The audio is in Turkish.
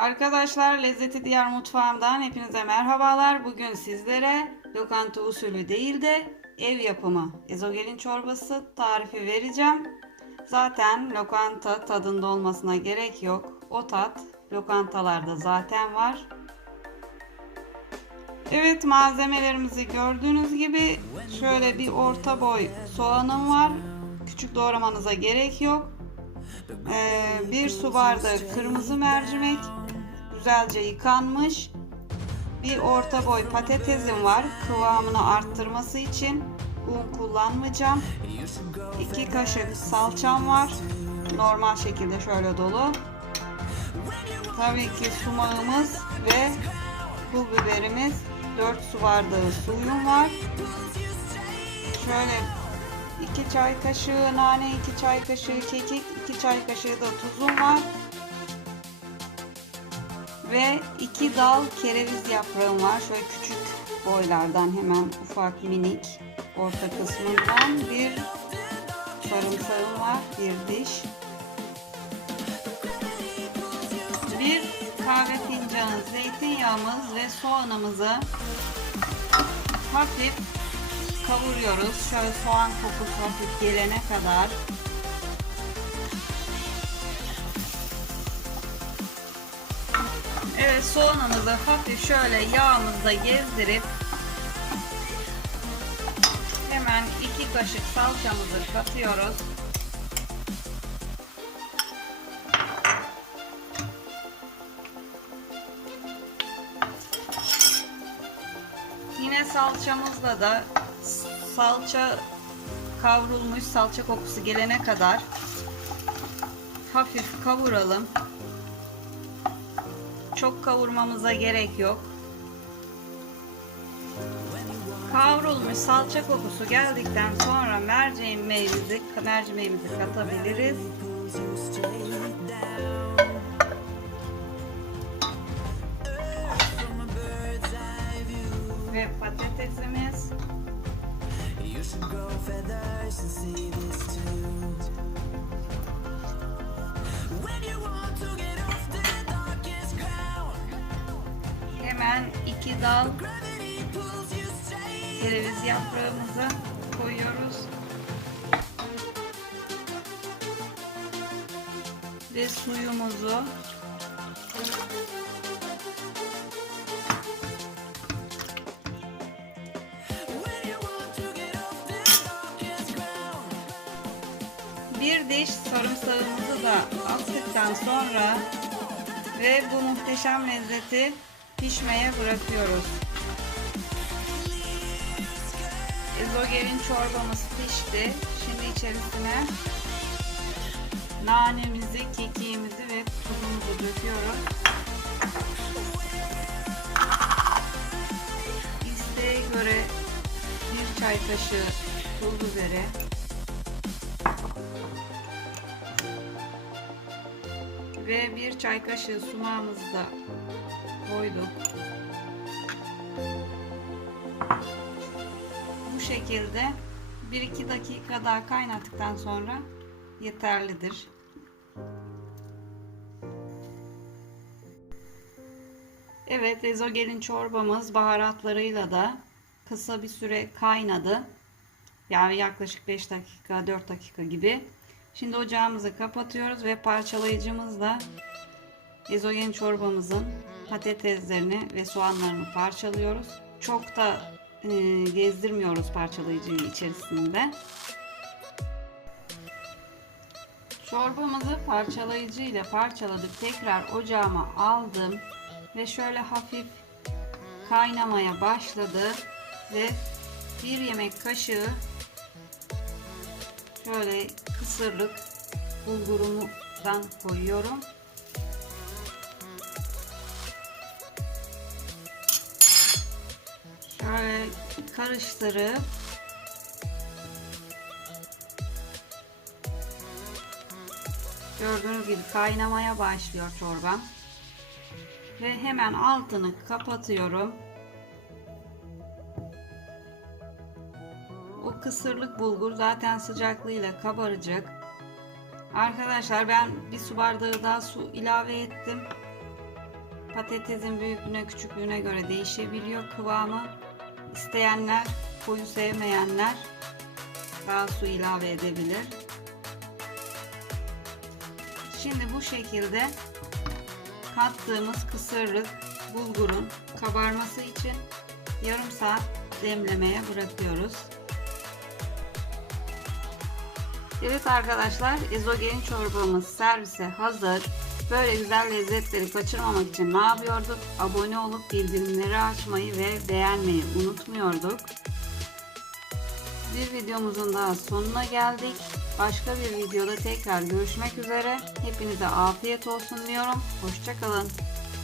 Arkadaşlar Lezzeti Diğer Mutfağımdan hepinize merhabalar. Bugün sizlere lokanta usulü değil de ev yapımı ezogelin çorbası tarifi vereceğim. Zaten lokanta tadında olmasına gerek yok. O tat lokantalarda zaten var. Evet malzemelerimizi gördüğünüz gibi şöyle bir orta boy soğanım var. Küçük doğramanıza gerek yok. Ee, bir su bardağı kırmızı mercimek güzelce yıkanmış. Bir orta boy patatesim var kıvamını arttırması için un kullanmayacağım. 2 kaşık salçam var. Normal şekilde şöyle dolu. Tabii ki sumağımız ve pul biberimiz 4 su bardağı suyum var. Şöyle 2 çay kaşığı nane, 2 çay kaşığı kekik, 2 çay kaşığı da tuzum var. Ve 2 dal kereviz yaprağım var. Şöyle küçük boylardan hemen ufak minik orta kısmından bir sarımsağım var. Bir diş. Bir kahve fincanı zeytinyağımız ve soğanımızı hafif kavuruyoruz. Şöyle soğan kokusu hafif gelene kadar. Evet soğanımızı hafif şöyle yağımızda gezdirip hemen iki kaşık salçamızı katıyoruz. Yine salçamızla da salça kavrulmuş salça kokusu gelene kadar hafif kavuralım. Çok kavurmamıza gerek yok. Kavrulmuş salça kokusu geldikten sonra mercimeğimizi, mercimeğimizi katabiliriz. Ve patatesimiz. Hemen iki dal kereviz yaprağımızı koyuyoruz. Ve suyumuzu bir diş sarımsağımızı da attıktan sonra ve bu muhteşem lezzeti pişmeye bırakıyoruz. Ezogelin çorbamız pişti. Şimdi içerisine nanemizi, kekiğimizi ve tuzumuzu döküyorum. İsteğe göre bir çay kaşığı pul biberi, ve bir çay kaşığı sumağımızı da koyduk. Bu şekilde 1-2 dakika daha kaynattıktan sonra yeterlidir. Evet, ezogelin çorbamız baharatlarıyla da kısa bir süre kaynadı. Yani yaklaşık 5 dakika, 4 dakika gibi. Şimdi ocağımızı kapatıyoruz ve parçalayıcımızla ezogelin çorbamızın patateslerini ve soğanlarını parçalıyoruz. Çok da e, gezdirmiyoruz parçalayıcıyı içerisinde. Çorbamızı parçalayıcı ile parçaladık. Tekrar ocağıma aldım ve şöyle hafif kaynamaya başladı ve bir yemek kaşığı şöyle kısırlık bulgurumdan koyuyorum. Karıştırıp gördüğünüz gibi kaynamaya başlıyor çorbam. Ve hemen altını kapatıyorum. O kısırlık bulgur zaten sıcaklığıyla kabaracak. Arkadaşlar ben bir su bardağı daha su ilave ettim. Patatesin büyüklüğüne küçüklüğüne göre değişebiliyor kıvamı. İsteyenler, koyu sevmeyenler daha su ilave edebilir. Şimdi bu şekilde kattığımız kısırlık bulgurun kabarması için yarım saat demlemeye bırakıyoruz. Evet arkadaşlar ezogelin çorbamız servise hazır. Böyle güzel lezzetleri kaçırmamak için ne yapıyorduk? Abone olup bildirimleri açmayı ve beğenmeyi unutmuyorduk. Bir videomuzun daha sonuna geldik. Başka bir videoda tekrar görüşmek üzere. Hepinize afiyet olsun diyorum. Hoşçakalın.